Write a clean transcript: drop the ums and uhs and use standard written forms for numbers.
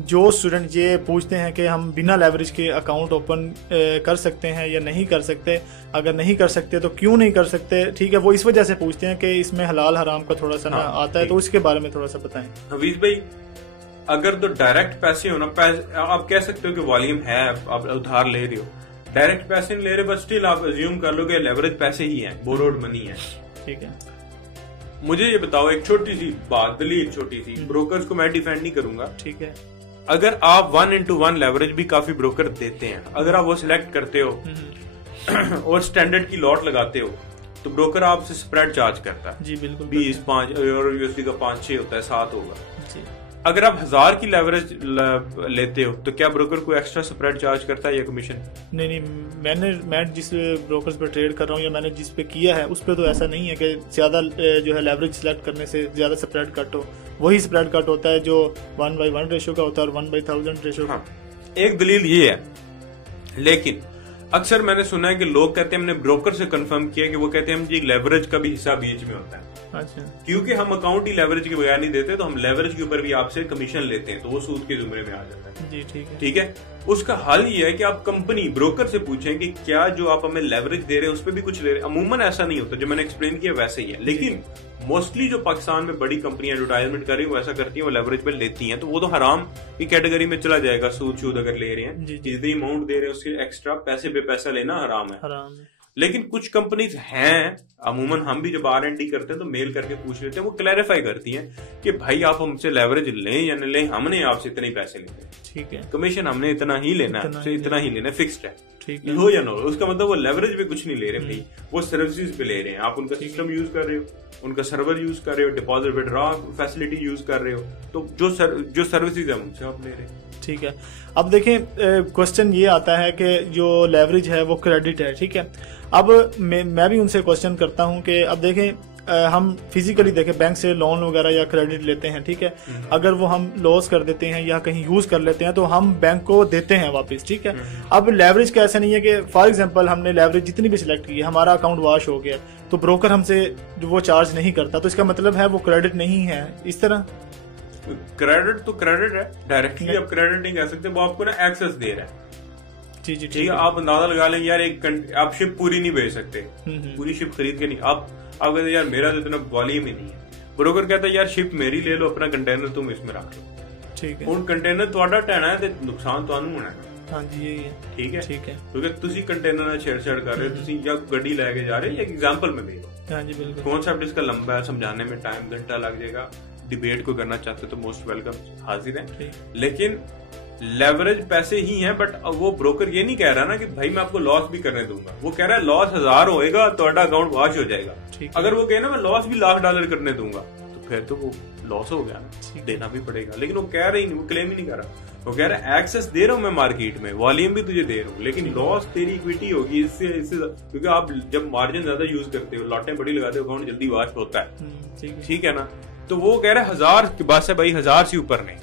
जो स्टूडेंट ये पूछते हैं कि हम बिना लेवरेज के अकाउंट ओपन कर सकते हैं या नहीं कर सकते, अगर नहीं कर सकते तो क्यों नहीं कर सकते, ठीक है, वो इस वजह से पूछते हैं कि इसमें हलाल हराम का थोड़ा सा ना आता है, तो इसके बारे में थोड़ा सा बताएं। हफीज भाई, अगर तो डायरेक्ट पैसे हो ना, आप कह सकते हो कि वॉल्यूम है, आप उधार ले रहे हो, डायरेक्ट पैसे नहीं ले रहे, बट स्टिल आप अज्यूम कर लो कि लेवरेज पैसे ही हैं, बोरोड मनी है, ठीक है। मुझे ये बताओ एक छोटी सी बात, दलील छोटी सी, ब्रोकर्स को मैं डिफेंड नहीं करूंगा, ठीक है, अगर आप 1:1 लेवरेज भी काफी ब्रोकर देते हैं, अगर आप वो सिलेक्ट करते हो और स्टैंडर्ड की लॉट लगाते हो तो ब्रोकर आपसे स्प्रेड चार्ज करता है, जी बिल्कुल, 20, 5 और यूएसडी का 5-6 होता है, 7 होगा जी। अगर आप 1000 की लेवरेज लेते हो तो क्या ब्रोकर को एक्स्ट्रा स्प्रेड चार्ज करता है या कमीशन? नहीं, मैं जिस ब्रोकर्स पे ट्रेड कर रहा हूँ या मैंने जिस पे किया है उस पे तो ऐसा नहीं है कि ज्यादा जो है लेवरेज सिलेक्ट करने से ज्यादा स्प्रेड कट हो, वही स्प्रेड कट होता है जो 1/1 रेशो का होता है और 1/1000 रेशो का। एक दलील ये है, लेकिन अक्सर मैंने सुना है कि लोग कहते हैं, हमने ब्रोकर से कंफर्म किया कि वो कहते हैं हम जी लेवरेज का भी हिस्सा बीच में होता है, अच्छा, क्योंकि हम अकाउंट ही लेवरेज के बगैर नहीं देते, तो हम लेवरेज के ऊपर भी आपसे कमीशन लेते हैं, तो वो सूद के जुमरे में आ जाता है, जी ठीक है। उसका हल ये है कि आप कंपनी ब्रोकर से पूछें कि क्या जो आप हमें लेवरेज दे रहे हैं उस पर भी कुछ ले रहे हैं। अमूमन ऐसा नहीं होता, जो मैंने एक्सप्लेन किया वैसे ही है, लेकिन मोस्टली जो पाकिस्तान में बड़ी कंपनियां एडवर्टाइजमेंट कर रही है वो ऐसा करती हैं, वो लेवरेज पे लेती हैं, तो वो तो हराम की कैटेगरी में चला जाएगा। सूद अगर ले रहे हैं, जितनी अमाउंट दे रहे हैं उसके एक्स्ट्रा पैसे पे पैसा लेना हराम है। लेकिन कुछ कंपनीज हैं, अमूमन हम भी जब R&D करते हैं तो मेल करके पूछ लेते हैं, वो क्लैरिफाई करती हैं कि भाई आप हमसे लेवरेज लें या न लें, हमने आपसे इतने ही पैसे लेने हैं, ठीक है, कमीशन हमने इतना ही लेना है, इतना ही लेना है, फिक्स्ड है, ठीक है, हो या ना हो, उसका मतलब वो लेवरेज पे कुछ नहीं ले रहे भाई, वो सर्विसेज पे ले रहे हैं। आप उनका सिस्टम यूज कर रहे हो, उनका सर्वर यूज कर रहे हो, डिपॉजिट विड्रॉ फैसिलिटी यूज कर रहे हो, तो जो सर्विसेज है उनसे आप ले रहे हैं, ठीक है। अब देखें, क्वेश्चन ये आता है कि जो लेवरेज है वो क्रेडिट है, ठीक है। अब मैं भी उनसे क्वेश्चन करता हूं कि अब देखें, हम फिजिकली देखें, बैंक से लोन वगैरह या क्रेडिट लेते हैं, ठीक है, अगर वो हम लॉस कर देते हैं या कहीं यूज कर लेते हैं तो हम बैंक को देते हैं वापस, ठीक है। अब लेवरेज का ऐसा नहीं है कि फॉर एग्जांपल हमने लेवरेज जितनी भी सिलेक्ट की है, हमारा अकाउंट वॉश हो गया तो ब्रोकर हमसे वो चार्ज नहीं करता, तो इसका मतलब है वो क्रेडिट नहीं है, इस तरह। क्रेडिट तो क्रेडिट है, डायरेक्टली आप क्रेडिट नहीं कह सकते, वो आपको ना एक्सेस दे रहा है, जी ठीक है। आप अंदाजा लगा लें यार, आप शिप पूरी नहीं भेज सकते, पूरी शिप खरीद के नहीं, आप कहते यार मेरा तो इतना वॉल्यूम ही नहीं है, ब्रोकर कहता है यार शिप मेरी ले लो, अपना कंटेनर तुम इसमें रख लो, ठीक है, और कंटेनर ਤੁਹਾਡਾ ਢਾਣਾ है तो नुकसान ਤੁਹਾਨੂੰ होना है, हाँ जी यही है, ठीक है, क्योंकि ਤੁਸੀਂ कंटेनर ਨਾਲ छेड़छाड़ कर रहे हो, ਤੁਸੀਂ या ਗੱਡੀ ਲੈ के जा रहे हो, या एग्जांपल में दे रहे हो, हाँ जी बिल्कुल, कॉन्सेप्ट इसका लंबा है, समझाने में टाइम घंटा लग जाएगा, डिबेट को करना चाहते तो मोस्ट वेलकम हाजिर है, लेकिन लेवरेज पैसे ही हैं, बट वो ब्रोकर ये नहीं कह रहा ना कि भाई मैं आपको लॉस भी करने दूंगा, वो कह रहा है लॉस 1000 होएगा तो अकाउंट वॉश हो जाएगा, अगर वो कहे ना मैं लॉस भी $1,00,000 करने दूंगा तो फिर तो वो लॉस हो गया ना, देना भी पड़ेगा, लेकिन वो कह रही नहीं, वो क्लेम ही नहीं कर रहा, वो कह रहा है एक्सेस दे रहा हूं मैं मार्केट में, वॉल्यूम भी तुझे दे रहा हूँ, लेकिन लॉस तेरी इक्विटी होगी इससे, क्योंकि आप जब मार्जिन ज्यादा यूज करते हो, लॉटें बड़ी लगाते हो, अकाउंट जल्दी वॉश होता है, ठीक है ना, तो वो कह रहा है 1000 की बात है भाई, 1000 से ऊपर नहीं,